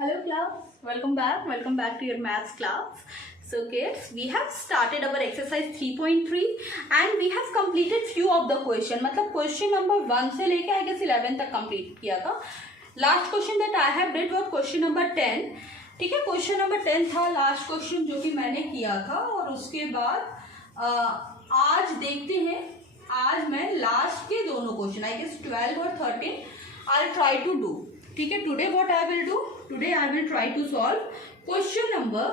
Hello class, welcome back to your maths class. So kids, we have started our exercise 3.3 and we have completed few of the question. मतलब question number 1 से लेके I guess 11 तक complete किया था. Last question that I have did was question number 10. ठीक है, question number 10 था last question जो कि मैंने किया था और उसके बाद आज देखते हैं. आज मैं लास्ट के दोनों क्वेश्चन I guess 12 और 13 I'll try to do. ठीक है, today what I will do? Today I will try to solve question number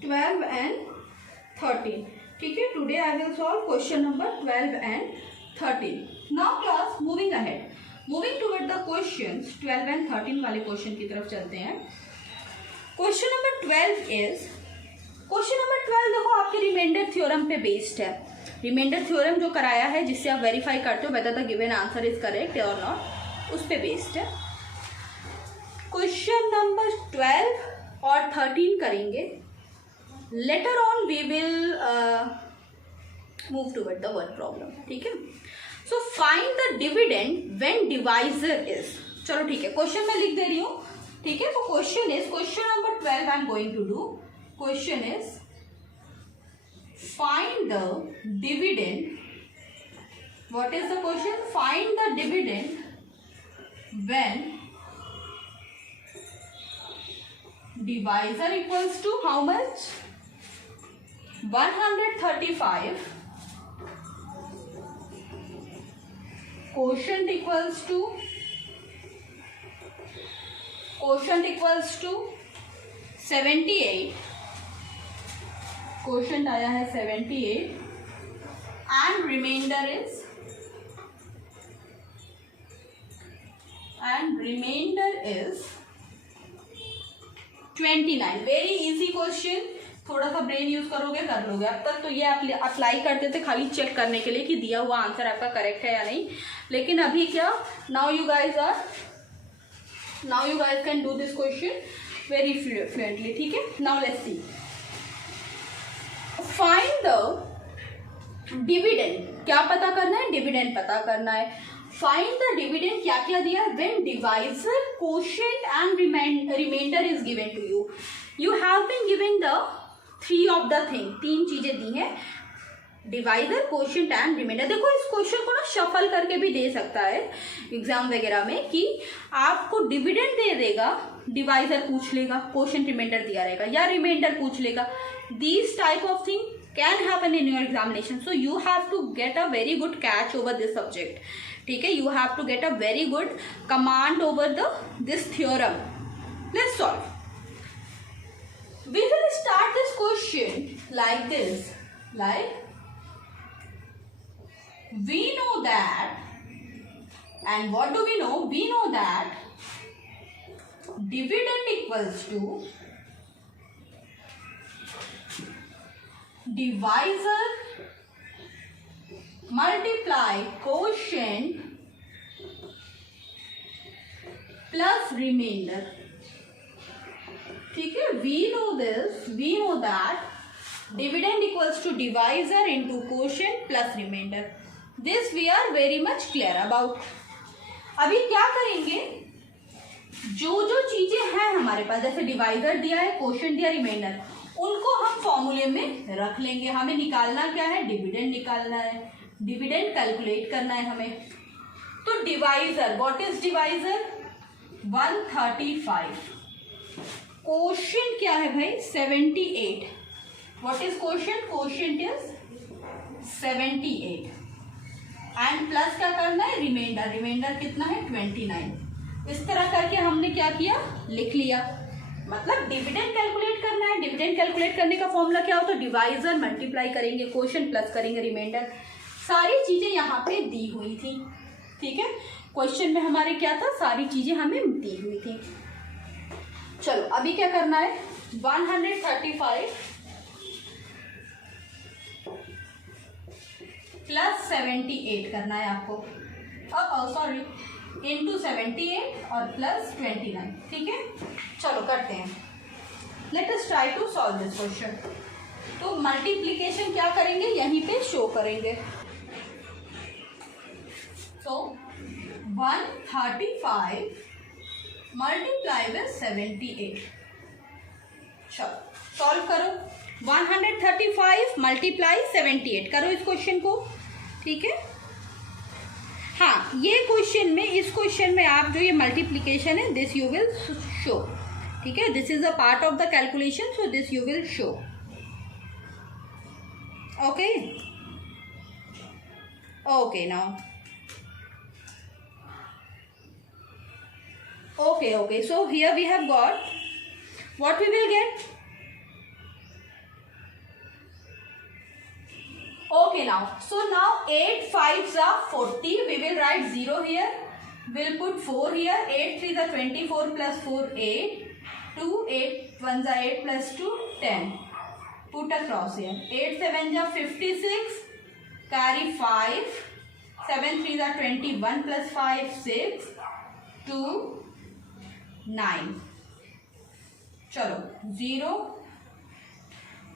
12 and 13. ठीक है, today I will solve question number 12 and 13. Now class, moving ahead. Moving toward the questions 12 and 13 वाले question की तरफ चलते हैं. Question number 12 is, question number 12 देखो आपके remainder theorem पे बेस्ड है. रिमाइंडर थ्योरम जो कराया है जिससे आप वेरीफाई करते हो whether the given answer is correct और नॉट, उस पे बेस्ड है. क्वेश्चन नंबर 12 और 13 करेंगे. Later on we will move toward the word problem. ठीक है, so find the dividend when divisor is. चलो ठीक है, क्वेश्चन मैं लिख दे रही हूँ. ठीक है, तो question is, question number 12 I am going to do. Question is find the dividend. What is the question? Find the dividend when divisor equals to how much? 135. Quotient equals to 78. Question आया है 78 and reminder is 29. Very easy question. थोड़ा सा brain use करोगे कर लोगे. अब तक तो ये आप अप्लाई करते थे खाली चेक करने के लिए कि दिया हुआ आंसर आपका करेक्ट है या नहीं, लेकिन अभी क्या, now you guys can do this question very fluently. ठीक है, now let's see. Find the dividend. क्या पता करना है? डिविडेंड पता करना है. फाइंड द डिविडेंड क्या क्या दिया है? When divisor, quotient and reminder is given to you. You have been given the three of the thing. तीन चीजें दी हैं, डिवाइजर, कोशेंट एंड रिमाइंडर. देखो इस क्वेश्चन को ना शफल करके भी दे सकता है एग्जाम वगैरह में कि आपको डिविडेंड दे देगा, डिवाइजर पूछ लेगा, कोशेंट रिमाइंडर दिया रहेगा, या रिमाइंडर पूछ लेगा. These type of thing can happen in your examination, so you have to get a very good catch over this subject. ठीक है, you have to get a very good command over this theorem. Let's solve. We will start this question like this. Like, we know that, and what do we know? We know that dividend equals to divisor multiply quotient plus remainder. ठीक है, we know that dividend equals to divisor into quotient plus remainder. This we are very much clear about. अभी क्या करेंगे, जो चीजें हैं हमारे पास, जैसे डिवाइजर दिया है, क्वोशिएंट दिया, रिमाइंडर, उनको हम फॉर्मूले में रख लेंगे. हमें निकालना क्या है? डिविडेंड निकालना है, डिविडेंड कैलकुलेट करना है हमें. तो divisor, what is divisor? 135. Quotient क्या है भाई? 78. What is quotient? Quotient is 78. And plus क्या करना है? रिमाइंडर. रिमाइंडर कितना है? 29. इस तरह करके हमने क्या किया? लिख लिया. मतलब डिविडेंड कैलकुलेट करना है. डिविडेंड कैलकुलेट करने का फॉर्मूला क्या होता है? डिवाइजर मल्टीप्लाई करेंगे, क्वोशिएंट प्लस करेंगे रिमाइंडर. सारी चीजें यहाँ पे दी हुई थी. ठीक है, क्वेश्चन में हमारे क्या था? सारी चीजें हमें दी हुई थी. चलो अभी क्या करना है? 135 प्लस 78 करना है आपको. सॉरी, इंटू 78 और प्लस 29. ठीक है, चलो करते हैं. Let us try to solve this question. तो मल्टीप्लीकेशन क्या करेंगे? यहीं पे शो करेंगे. तो 135 मल्टीप्लाई विद 78। चलो सॉल्व करो। 135 मल्टीप्लाई 78 करो इस क्वेश्चन को, ठीक है। हाँ, ये क्वेश्चन में, इस क्वेश्चन में आप जो ये मल्टीप्लीकेशन है दिस यू विल शो, ठीक है। This is a part of the calculation, so this you will show, okay. Okay now, okay, so here we have got what we will get. Okay, now so now 8 5s are 40, we will write 0 here, we'll put 4 here, 8 3s are 24 plus 4 8, 2 8 1s are 8 plus 2 10, put across here, 8 7s are 56, carry 5, 7 3s are 21 plus 5 6, 2 9, चलो 0,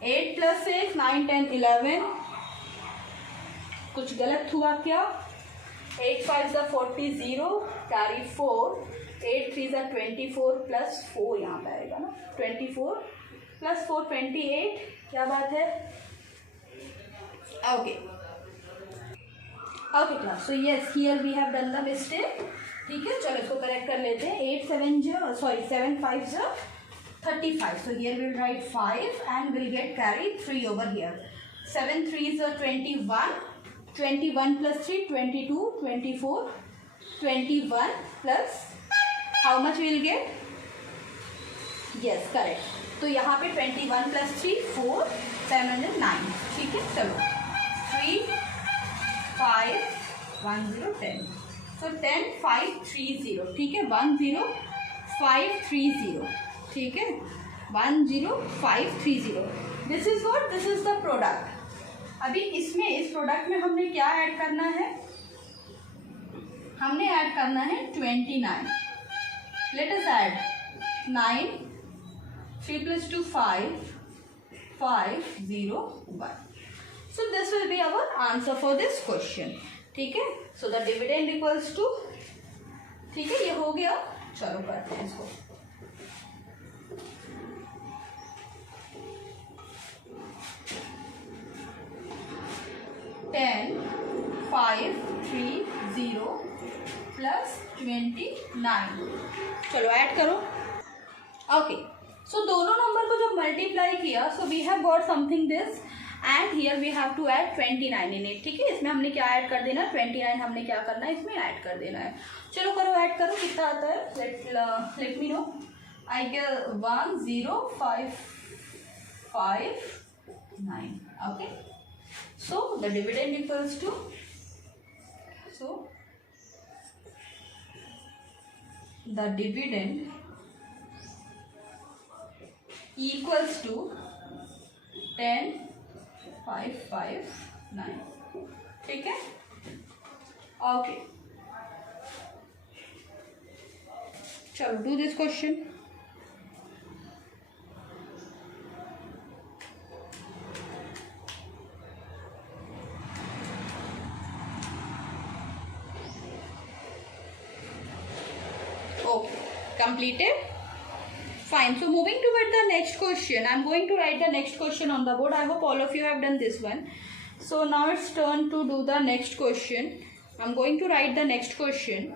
8 plus 6 9 10 11, कुछ गलत हुआ क्या? 8 5s are 40, 0 carry 4, 8 3s are 24 plus 4 यहाँ पे आएगा ना, 24 plus 4 28, क्या बात है? Okay okay class, so yes here we have done the mistake, ठीक है। चलो इसको करेक्ट कर लेते हैं। 7 5 35, so here we'll write 5 and we'll get carry 3 over here. 7 3s are 21, 21 plus 3 22, 24, 21 plus how much we will get? Yes, correct. तो यहाँ पे 21 plus 3 4 709, ठीक है। चलो 3 5 1 0 10, so 10 5 3 0, ठीक है। 1 0 5 3 0, ठीक है। 1 0 5 3 0, this is what, this is the product. अभी इसमें, इस प्रोडक्ट में हमने क्या ऐड करना है? हमने ऐड करना है 29। Let us add 9, 3 plus 2 5, 5 0 1, so this will be our answer for this question, ठीक है। So the dividend equals to, ठीक है, ये हो गया। चलो करते हैं इसको। टेन 5 3 0 प्लस 29, चलो ऐड करो। ओके, सो दोनों नंबर को जब मल्टीप्लाई किया, so we have got something this and here we have to add 29 in it, ठीक है। इसमें हमने क्या ऐड कर देना? 29 हमने क्या करना है? इसमें ऐड कर देना है। चलो करो, ऐड करो, कितना आता है? Let me know. I get 1 0 5 5 9, okay. So the dividend equals to, so the dividend equals to 10 5 5 9, ठीक है। ओके, चलो do this question. Okay, completed. Fine. So moving toward the next question, I'm going to write the next question on the board. I hope all of you have done this one. So now it's turn to do the next question. I'm going to write the next question.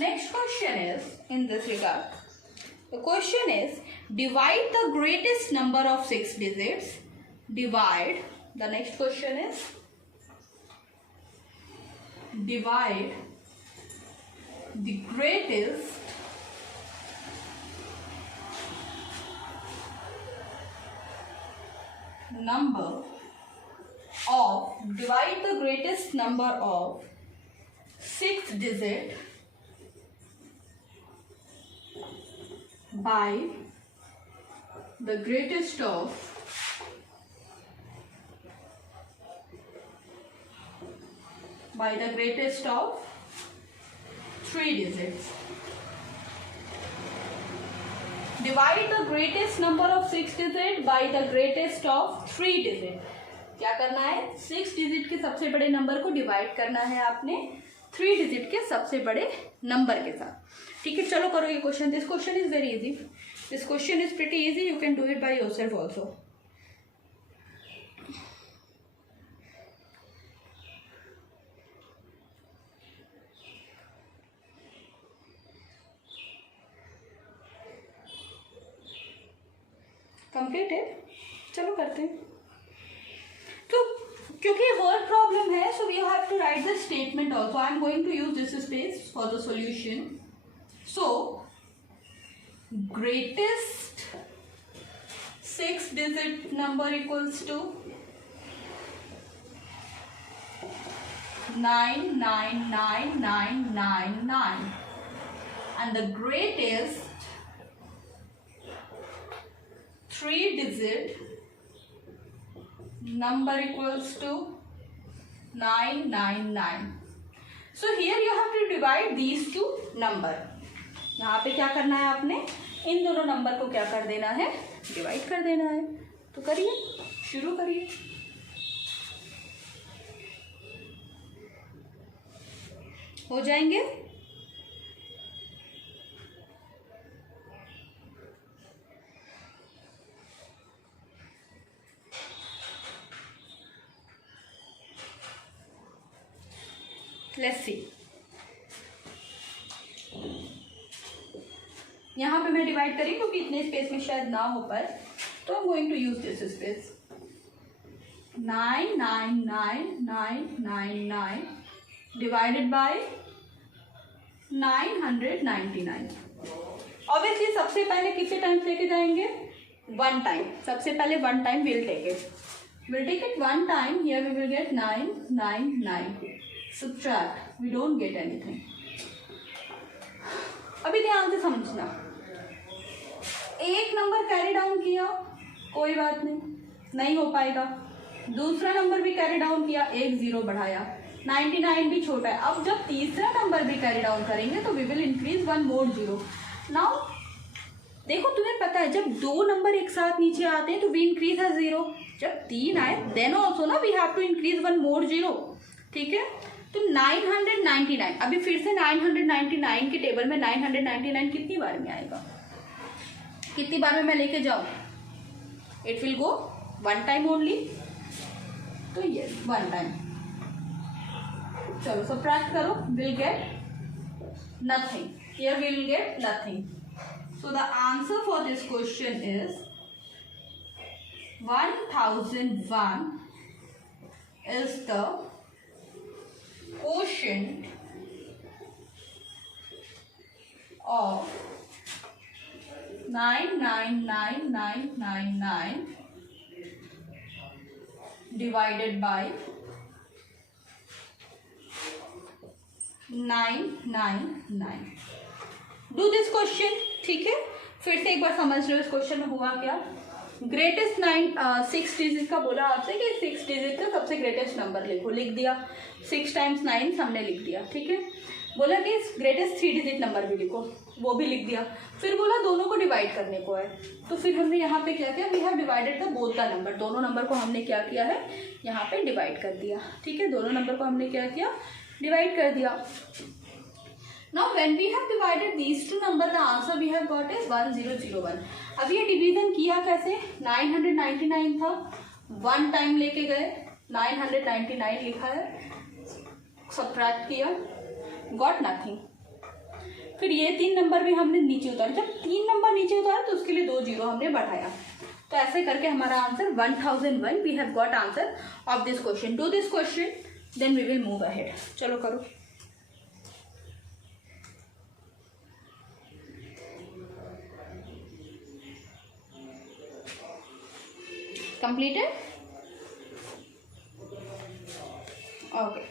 Next question is in this regard. The question is, divide the greatest number of 6 digits. Divide. The next question is, divide the greatest number of, divide the greatest number of 6 digit by the greatest of 3 digits. Divide the greatest number of 6 digit by the greatest of 3 digit. क्या करना है, 6 digit के सबसे बड़े number को divide करना है आपने 3 डिजिट के सबसे बड़े नंबर के साथ. ठीक है, चलो करो ये क्वेश्चन. This question is very easy. This question is pretty easy. You can do it by yourself also. Complete है, चलो करते हैं. तो क्योंकि वर्ड प्रॉब्लम है, so we have to write the statement also. I am going to use this space for the solution. So greatest 6 digit number equals to 99999, and the greatest 3 digit number equals to 999. So here you have to divide these two number. यहाँ पे क्या करना है आपने, इन दोनों नंबर को क्या कर देना है, डिवाइड कर देना है. तो करिए, शुरू करिए. हो जाएंगे. Let's see. यहाँ पे मैं डिवाइड करी क्योंकि इतने स्पेस में शायद ना हो पाए, तो I am going to use this space. 99999 divided by 999. Obviously सबसे पहले कितने टाइम्स लेके जाएंगे, 1 टाइम. सबसे पहले 1 time will take it. 1 time. Here we will get 999. Subtract. We don't get anything. अभी ध्यान से समझना. एक नंबर कैरी डाउन किया, कोई बात नहीं हो पाएगा. दूसरा नंबर भी कैरी डाउन किया, एक 0 बढ़ाया. 99 भी छोटा है. अब जब तीसरा नंबर भी कैरी डाउन करेंगे तो we will increase 1 more 0. Now देखो, तुम्हें पता है जब 2 नंबर एक साथ नीचे आते हैं तो वी इंक्रीज है 0. जब 3 आए देन ऑल्सो ना we have to increase 1 more 0. ठीक है, तो 999. अभी फिर से 999 के टेबल में 999 कितनी बार में आएगा, कितनी बार में मैं लेके जाऊँ. It will go 1 time only. तो यस, 1 टाइम. चलो सब्ट्रैक्ट करो. Will get nothing. Here will get nothing. So the answer for this question is 1001 is the quotient of 99999 divided by 999. Do this question. ठीक है, फिर से एक बार समझ लो इस क्वेश्चन में हुआ क्या. ग्रेटेस्ट 6 डिजिट का बोला आपसे कि 6 डिजिट का सबसे ग्रेटेस्ट नंबर लिखो. लिख दिया. 6 times 9 हमने लिख दिया. ठीक है, बोला कि ग्रेटेस्ट 3 डिजिट नंबर भी लिखो, वो भी लिख दिया. फिर बोला दोनों को डिवाइड करने को है, तो फिर हमने यहाँ पे क्या किया, we have divided the both the number. दोनों नंबर को हमने क्या किया है, यहाँ पे डिवाइड कर दिया. ठीक है, दोनों नंबर को हमने क्या किया, डिवाइड कर दिया. Now when we have divided these two number, the answer we have got is 1001. अब ये डिवीजन किया कैसे, 999 था, 1 टाइम लेके गए, 999 लिखा है, सब्ट्रैक्ट किया, गॉट नथिंग. फिर ये 3 नंबर भी हमने नीचे उतारे. जब 3 नंबर नीचे उतारे तो उसके लिए 2 0 हमने बढ़ाया. तो ऐसे करके हमारा answer 1001. We have got answer of this question. Do this question, then we will move ahead. चलो करो. Completed? Okay.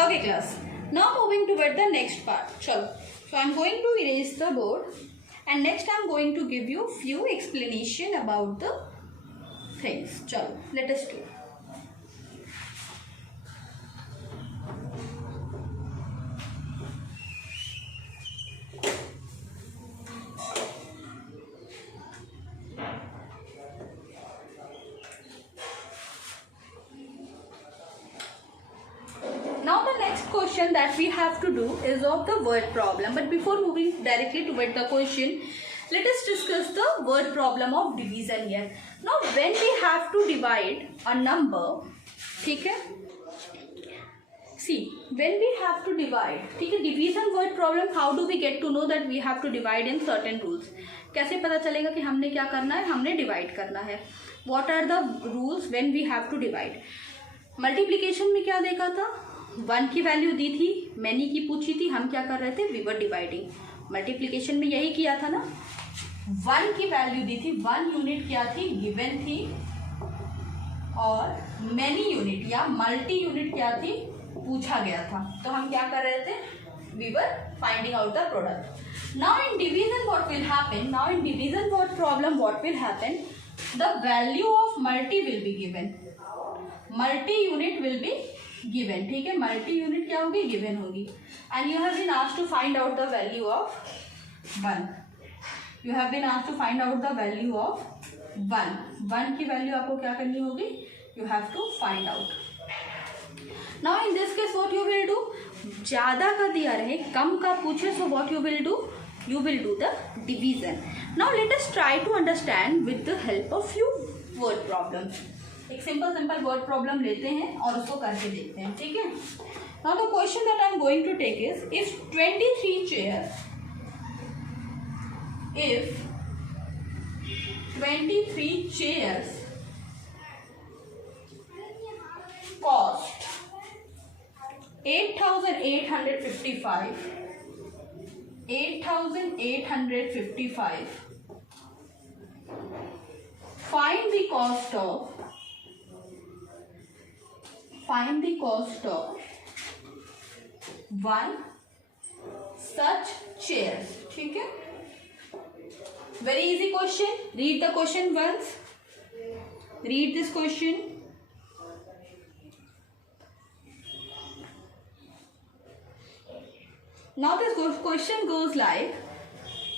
Okay class, now moving toward the next part. Chalo, so I am going to erase the board and next I am going to give you few explanation about the things. Chalo, let us do. Now the next question that we have to do is of the word problem. But before moving directly toward the question, let us discuss the word problem of division here. Now when we have to divide a number, ठीक है? See, when we have to divide, ठीक है, division word problem, how do we get to know that we have to divide in certain rules? कैसे पता चलेगा कि हमने क्या करना है, हमने डिवाइड करना है? What are the rules when we have to divide? Multiplication में क्या देखा था, 1 की वैल्यू दी थी, मैनी की पूछी थी, हम क्या कर रहे थे, वी वर डिवाइडिंग. मल्टीप्लीकेशन में यही किया था ना, 1 की वैल्यू दी थी, 1 यूनिट क्या थी, गिवन थी, और मैनी यूनिट या मल्टी यूनिट क्या थी, पूछा गया था. तो हम क्या कर रहे थे, we were finding out the product. Now in division what will happen, now in division what problem what will happen, the value of multi will be given, multi unit will be given. ठीक है, multi unit क्या होगी, given होगी. And you have been asked to find out the value of 1. You have been asked to find out the value of 1 की value आपको क्या करनी होगी, you have to find out. Now in this case what you will do, ज़्यादा का दिया रहे, कम का पूछे, so what you will do, you will do the division. Now let us try to understand with the help of few word problems. एक simple word problem लेते हैं और उसको करके देखते हैं. ठीक है, now the question that I am going to take is, if 23 chairs cost 8,855, find the cost of one such chair. ठीक है, very easy question. Read the question once. Read this question. Now this question goes like,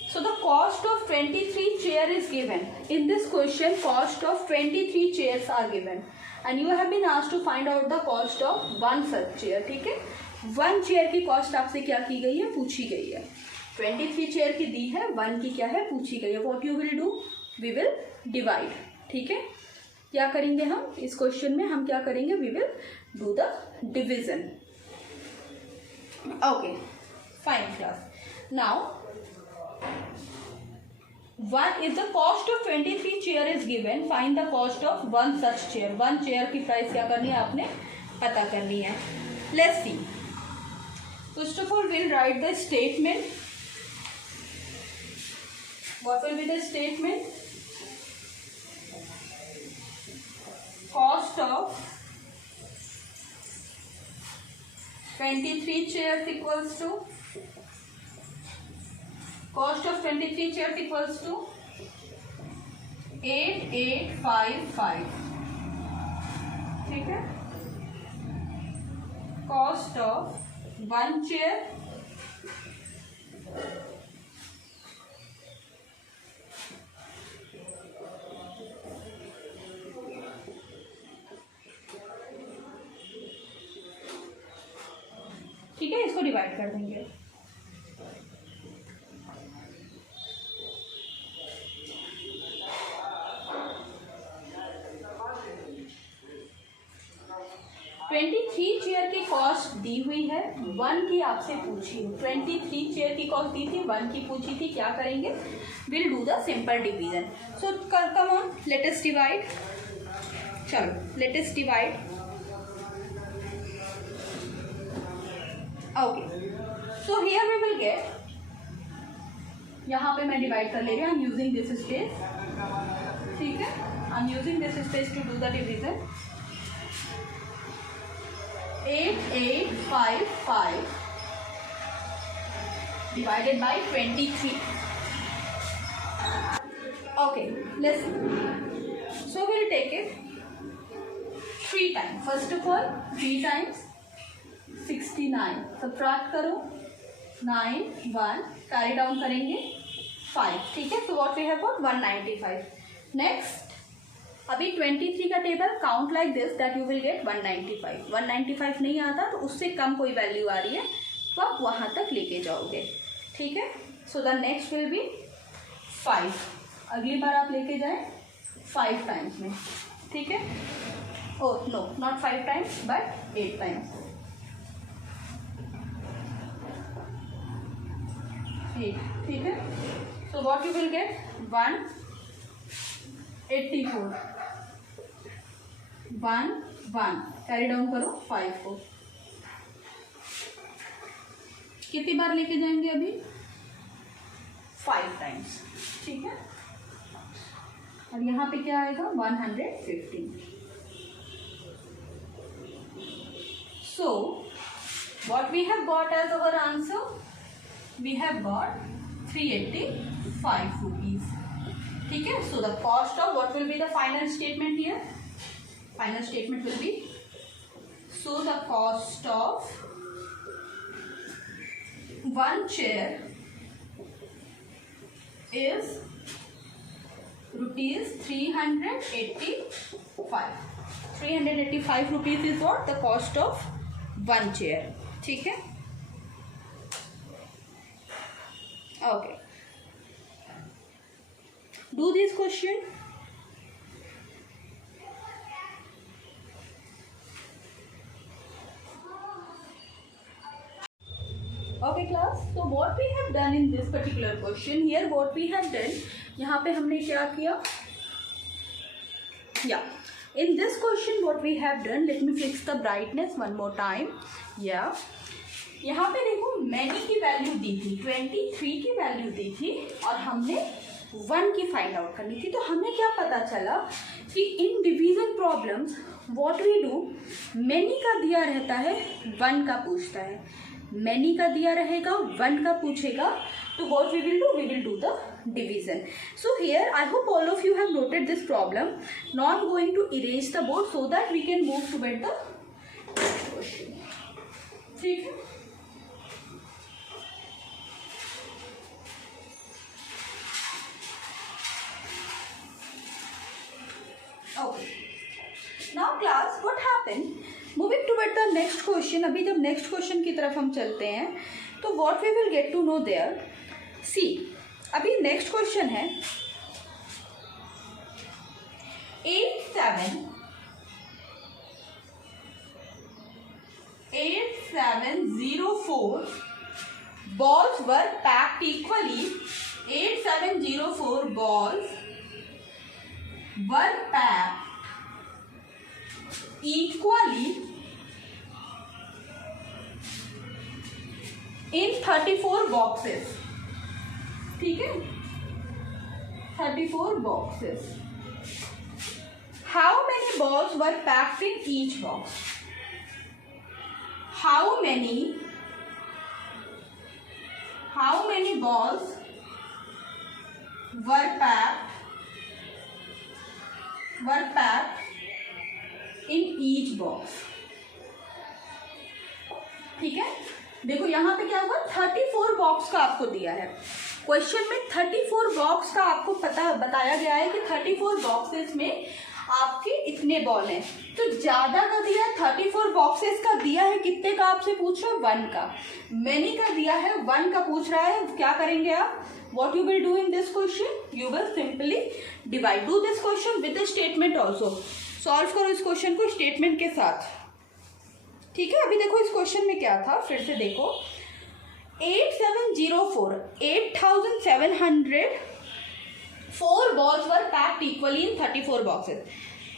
so the cost of 23 chair is given. In this question, cost of 23 chairs are given, and you have been asked to find out the cost of one such chair. ठीक है, 1 chair की cost आपसे क्या की गई है, पूछी गई है. 23 चेयर की दी है, 1 की क्या है, पूछी गई है. What you will do, we will divide. ठीक है, क्या करेंगे हम इस क्वेश्चन में, हम क्या करेंगे, we will do the division. Okay, fine class. Now, if the cost of 23 chair is given, find the cost of one such chair. 1 chair की प्राइस क्या करनी है, आपने पता करनी है. Let's see. First of all, we'll write the statement. What will be the statement? Cost of 23 chairs equals to, cost of 23 chairs equals to 8855. ठीक है, cost of 1 chair ठीक है, इसको डिवाइड कर देंगे. चेयर की कॉस्ट दी हुई है, 1 की आपसे पूछी. 23 चेयर की कॉस्ट दी थी, 1 की पूछी थी. क्या करेंगे, will do the simple division. So come on, let us divide. चलो, let us divide. Okay, so here we will get, यहाँ पे मैं डिवाइड कर ले रही हूँ. I am using this space. ठीक है, I am using this space to do the division. 8855 divided by 23. Okay, listen. So we'll take it 3 times. First of all, 3 times 69. Subtract करो 9 1 carry down करेंगे 5. ठीक है. So what we have got 195. Next, अभी 23 का table count like this that you will gate 195. 195 नहीं आता तो उससे कम कोई वैल्यू आ रही है तो आप वहाँ तक लेके जाओगे. ठीक है. So the next will be 5. अगली बार आप लेके जाएं 5 टाइम्स में. ठीक है. Oh no, not 5 times but 8 times. 8. ठीक है. So what you will get 184. 1 1 carry down करो 5 को. कितनी बार लेके जाएंगे अभी 5 टाइम्स. ठीक है. और यहाँ पे क्या आएगा 115. So what we have got as our answer, we have got 385 rupees. ठीक है. So the cost of what will be the final statement here. Final statement will be, so the cost of one chair is rupees 385. 385 rupees is what the cost of one chair. ठीक है. Okay. Do this question. Okay class, so what we have done in this particular question here, what we have done, यहाँ पे हमने क्या किया, in this question what we have done, let me fix the brightness one more time. यहाँ पे देखो many की value दी थी, 23 की वैल्यू दी थी और हमने 1 की फाइंड आउट करनी थी. तो हमें क्या पता चला कि in division problems what we do, many का दिया रहता है 1 का पूछता है, मैनी का दिया रहेगा 1 का पूछेगा, तो what we will do the division. So here I hope all of you have noted this problem. Now I am going to erase the board so that we can move toward the question. ठीक है. Okay. Now class what happened, moving toward the next question. अभी जब next question की तरफ हम चलते हैं तो what we will get to know there. See, अभी नेक्स्ट क्वेश्चन है 8704 balls were packed equally. 8704 balls were packed equally in 34 boxes. ठीक है. 34 boxes. How many balls were packed in each box? How many balls were packed in each box. ठीक है. देखो यहाँ पे क्या हुआ, 34 बॉक्स का आपको दिया है क्वेश्चन में. 34 बॉक्स का आपको बताया गया है कि 34 बॉक्सेस में आपके इतने बॉल हैं. तो ज्यादा का दिया है, 34 बॉक्सेस का दिया है, कितने का आपसे पूछ रहा है 1 का. मैनी का दिया है 1 का पूछ रहा है. क्या करेंगे आप, what you will do in this question, you will simply divide. Do this question with the statement also. Solve करो इस क्वेश्चन को स्टेटमेंट के साथ. ठीक है. अभी देखो इस क्वेश्चन में क्या था, फिर से देखो. 8704 8704 balls were packed equally in 34 boxes.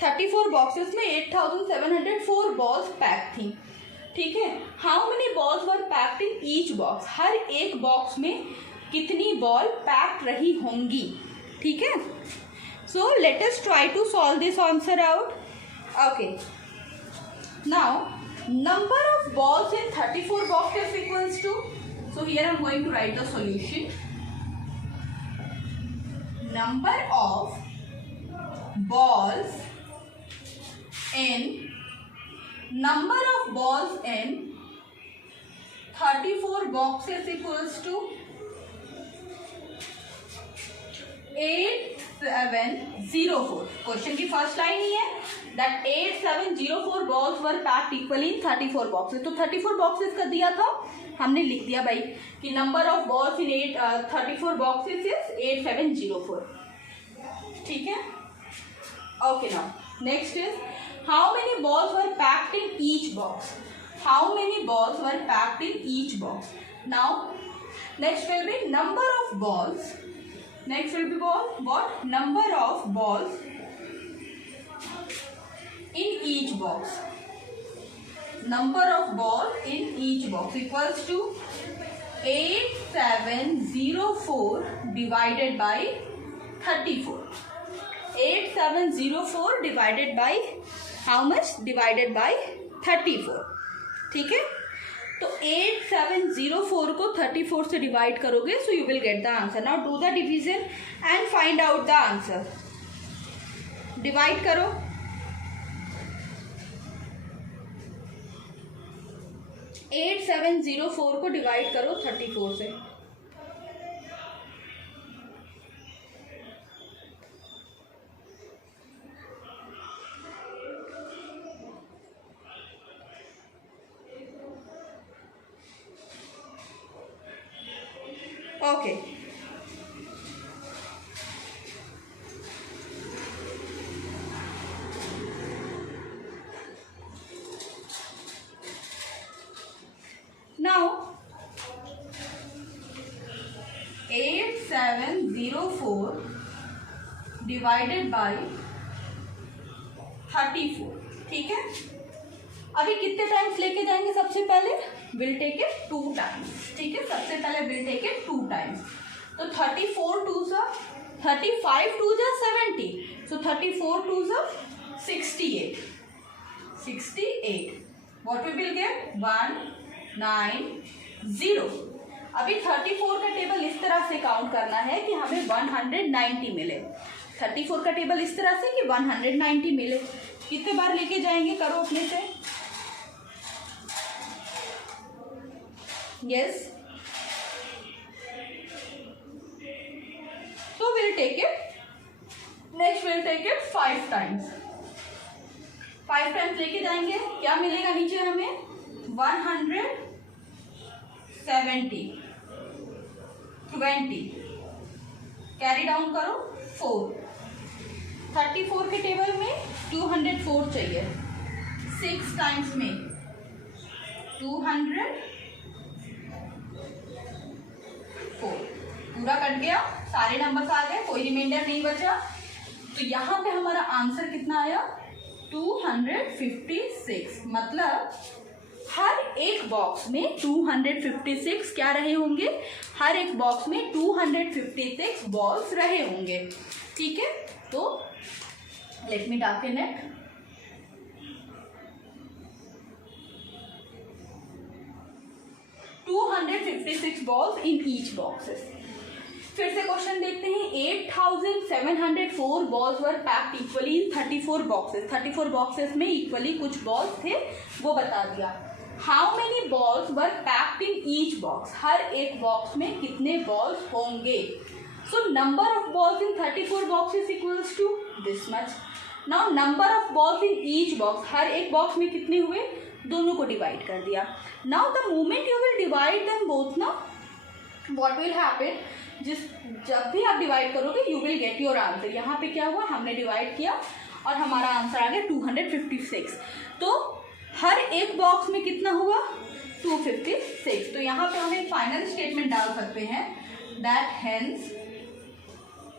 34 boxes में 8704 balls पैक थी. ठीक है. How many balls were packed in each box, हर एक बॉक्स में कितनी बॉल पैक्ड रही होंगी. ठीक है. So let us try to solve this answer out. Okay. Now number of balls in 34 boxes equals to, so here I am going to write the solution. Number of balls in 34 boxes equals to 8704. Question की first line ही है that 8704 balls were packed equally in 34 boxes. तो 34 boxes का दिया था, हमने लिख दिया भाई कि number of balls in 34 boxes is 8704. ठीक है. Okay, now next is how many balls were packed in each box. How many balls were packed in each box? Now next will be number of balls. Next will be what? Number of balls in each box. Number of balls in each box equals to 8704 divided by 34. 8704 divided by how much? Divided by 34. ठीक है. तो 8704 को 34 से divide करोगे, so you will get the answer. Now do the division and find out the answer. Divide करो. Eight 704 को divide करो 34 से. Okay. Now 8704 divided by 34. ठीक है. अभी कितने टाइम्स लेके जाएंगे? सबसे पहले विल टेक इट 2 टाइम्स. ठीक है. सबसे पहले विल टेक इट 2 टाइम्स. तो 34 2 सा 35 2 जा 70. सो 34 2 जा 68. 68. What we will get? 190. अभी 34 का टेबल इस तरह से काउंट करना है कि हमें 190 मिले. 34 का टेबल इस तरह से कि 190 मिले. कितने बार लेके जाएंगे? करो अपने से. Yes. So we'll take it. Next we'll take it 5 times. 5 times लेके जाएंगे. क्या मिलेगा नीचे हमें? 170. 20. कैरी डाउन करो. 4. 34 के टेबल में 204 चाहिए. 6 टाइम्स में 200. पूरा कट गया. सारे नंबर्स आ गए. कोई रिमाइंडर नहीं बचा. तो यहाँ पे हमारा आंसर कितना आया? 256. मतलब हर एक बॉक्स में 256 क्या रहे होंगे? हर एक बॉक्स में 256 बॉल्स रहे होंगे. ठीक है. तो let me darken it. balls in each boxes. फिर से क्वेश्चन देखते हैं. 8704 balls were packed equally in 34 boxes. 34 boxes में इक्वली कुछ balls थे, वो बता दिया. How many balls were packed in each box? हर एक बॉक्स में कितने balls होंगे? So number of balls in 34 boxes equals to this much. Now number of balls in each box. हर एक बॉक्स में कितने हुए? दोनों को डिवाइड कर दिया. Now the moment you will divide them both, ना what will happen? जब भी आप डिवाइड करोगे you will get your answer. यहाँ पे क्या हुआ? हमने डिवाइड किया और हमारा आंसर आ गया 256. तो हर एक बॉक्स में कितना हुआ? 256. तो यहाँ पे हम एक फाइनल स्टेटमेंट डाल सकते हैं that hence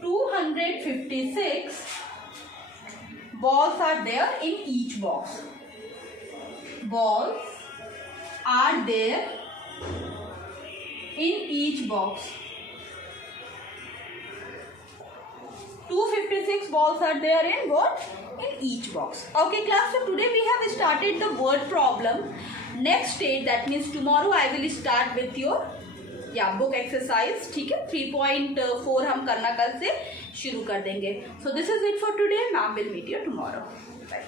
256 balls are there in each box. Balls are there in each box. 256 balls are there in what? in each box. Okay class, so today we have started the word problem. Next day, that means tomorrow I will start with your book exercise. ठीक है, 3.4 हम करना कल से शुरू कर देंगे. So this is it for today. Ma'am will meet you tomorrow. Bye.